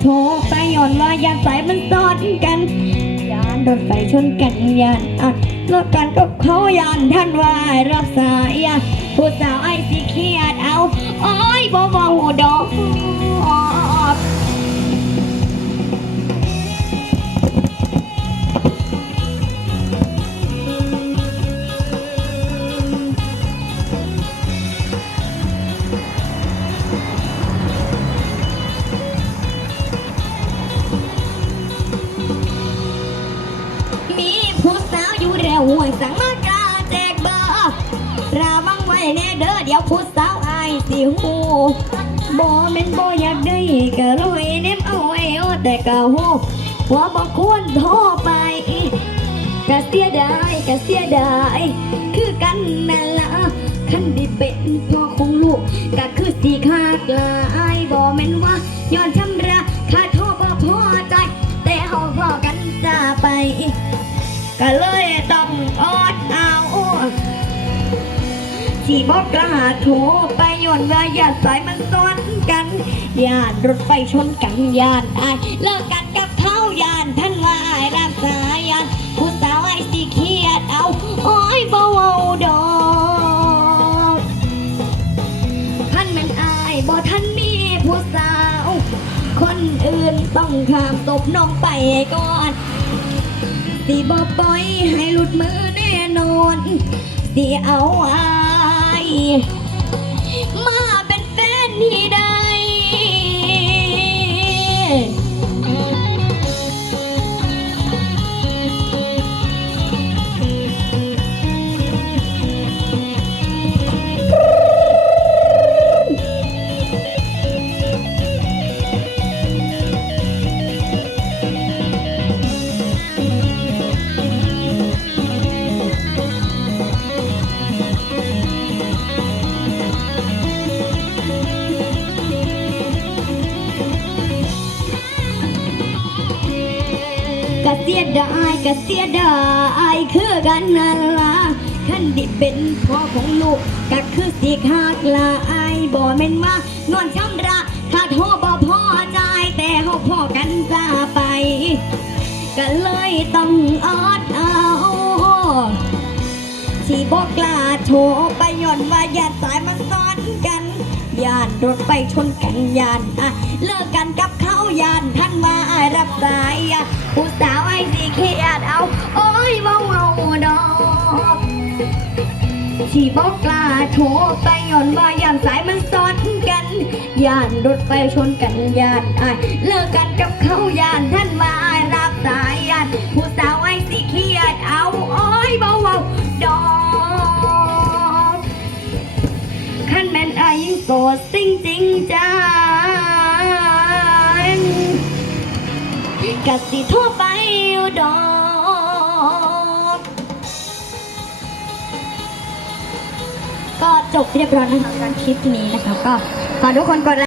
โทรไปย้อนว่าอยากสายมันซ้อนกันยานรถไฟชนกันยานอัดรถกันกับเขายานท่านว่ารับสายผู้สาวไอ้สิเครียดเอาโอ้ยบ่เบาดอ ระวังไว้แน่เด้อเดี๋ยวผู้สาวอายสิหูบ่แม่นบ่อยากได้ก็รวยเน็มเอาไว้เอแต่ก็หูว่าบ่ควรโทรไปก็เสียดายก็เสียดายคือกันนั่นละคันดิเป็นพ่อของลูกก็คือสิคากลายบ่แม่นว่าย้อนชำระค่าโทรบ่พอใจ แต่เฮาพอกันจะไป ก็เลยต้อง ที่บอกกล้าโทรไปย้อนว่าญาติสายมันซ้อนกันญาติรถไฟชนกันญาติอายเลิกกันกับเขาญาติท่านว่าอายรับสายญาติผู้สาวไอ้สิเครียดเอาโอ้ยเอาดอกท่านแมันอายบ่ท่านมีผู้สาว คนอื่นต้องข้ามตบน้องไปก่อนสิบอปล่อยให้หลุดมือแน่นอนสิเอาอา มาเป็นแฟนที่ได้ กะเสียดายกะเสียดายคือกันนั่นล่ะขันดิเป็นพ่อของลูกก็คือสิคากลาอายบ่แม่นว่านอนช้ำระถ้าโทรบ่พอใจแต่เฮาพ่อกันจะไปก็เลยต้องออดเอาที่บอกกล้าโทรไปย้อนว่าญาติสายมันซ้อนกัน ยานรถไปชนกันยานอะเลิกกันกับเขายานท่านมารับสายอะผู้สาวไอ้สีเครียดเอาโอ้ยเมาเมาดอกที่บอกกล้าโทรไปย้อนว่าญาติสายมันซ้อนกันยานรถไปชนกันยานอะเลิกกันกับเขายานท่านมา โสดจริงจริงจังกะสิทั่วไปอยู่ดอกก็จบเรียบร้อยนะคะการคลิปนี้นะคะก็ขอทุกคนกดไลค์